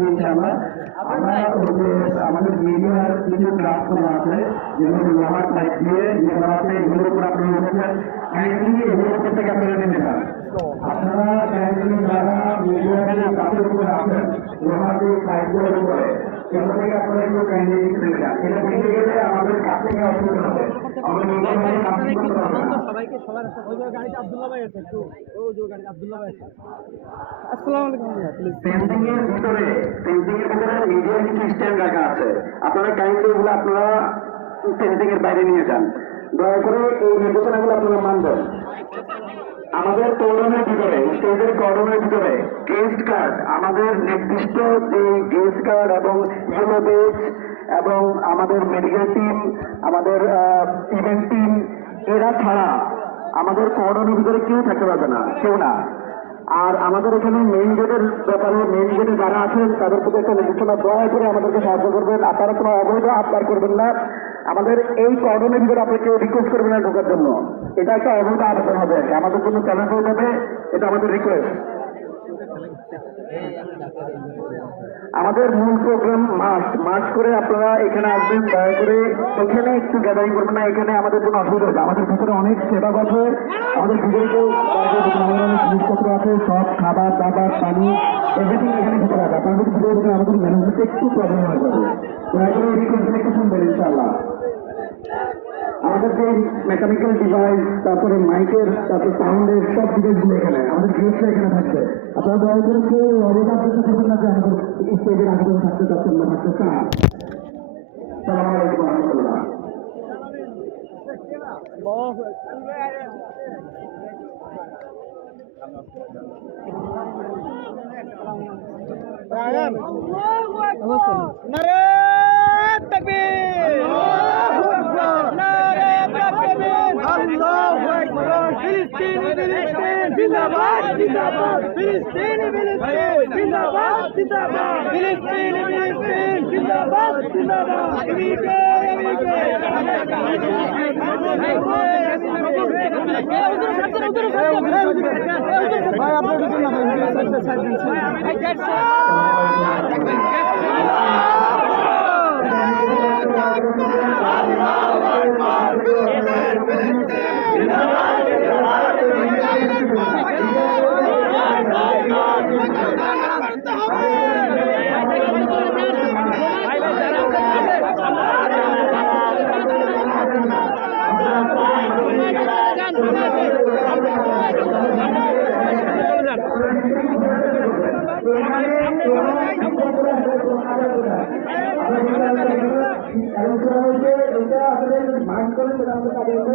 ইনশাআল্লাহ আমরা আমাদের মিডিয়ার কিছু ক্লাসগুলো আছে যেগুলো লোহার পাইপ দিয়ে যেগুলো আছে এগুলোর উপর আপনারা উঠেছেন কাইন্ডলি এগুলোর উপর থেকে আপনারা নেমে যান আপনারা কাইন্ডলি যারা মিডিয়ার কাপের উপর আছেন লোহার যে পাইপগুলোর উপরে সেগুলো থেকে আপনারা একটু কাইন্ডলি নেমে যান এটা ভেঙে গেলে আমাদের কাছ থেকে অসুবিধা হবে আমরা নিজেরাই কাজ করতে পারবো না সবাইকে সবার ওই যে গাড়িতে আব্দুল্লাহ ভাই আছে একটু ওই যে গাড়িতে আব্দুল্লাহ ভাই আছে আসসালামু আলাইকুম প্লিজ পেন্টিং এর ভিতরে মিডিয়ার কিছু স্ট্যান্ড রাখা আছে আপনারা কাইন্ডলি এগুলো আপনারা পেন্টিং এর বাইরে নিয়ে যান দয়া করে এই নির্দেশনাগুলো আপনারা মানবেন আমাদের কর্ডনের ভিতরে স্টেজের কর্ডনের ভিতরে গেস্ট কার্ড আমাদের নির্দিষ্ট যে গেস্ট কার্ড এবং ইয়েলো বেজ এবং আমাদের মেডিকেল টিম আমাদের ইভেন্ট টিম এরা ছাড়া আমাদের কর্ডনের ভিতরে কেউ থাকতে পারবে না কেউ না আর আমাদের এখানে মেইন গেটের ব্যাপারে মেইন গেটে যারা আছেন তাদের প্রতি একটা নির্দেশনা দয়া করে আমাদেরকে সাহায্য করবেন আপনারা কোনো অবৈধ আবদার করবেন না আমাদের এই কর্ডনের ভিতরে আপনাকে রিকোয়েস্ট করবেন না ঢোকার জন্য এটা একটা অবৈধ আবেদন হবে আমাদের জন্য চ্যালেঞ্জ হয়ে যাবে এটা আমাদের রিকোয়েস্ট আমাদের মূল প্রোগ্রাম মার্চ করে আপনারা এখানে আসবেন দয়া করে এখানে একটু গ্যাদারিং করবেন না এখানে আমাদের কোনো অসুবিধা হবে আমাদের ভিতরে অনেক সেবা আছে আমাদের ভিতরে জিনিসপত্র আছে সব খাবার দাবার পানি এভরিথিং এখানে ভিতরে আছে আপনাদের ভিতরে আমাদের ম্যানেজমেন্টে একটু প্রবলেম হয়ে যাবে দয়া করে এই রিকোয়েস্ট একটু শুনবেন ইনশাআল্লাহ আমাদের যে মেকানিক্যাল ডিভাইস তারপরে মাইকের তারপরে সাউন্ডের সব ডিভাইসগুলো এখানে আমাদের গেস্টরা এখানে থাকবে আপনারা দয়া করে কেউ অবৈধ আপনাদের করবেন না যে আমাদের স্টেজের আগে থাকতে চাচ্ছেন না থাকতে চান সালাম আলাইকুম রহমতুল্লাহ जिंदाबाद जिंदाबाद फिलिस्तीन फिलिस्तीन जिंदाबाद जिंदाबाद फिलिस्तीन फिलिस्तीन जिंदाबाद जिंदाबाद भाई आप মাইন্ড করেন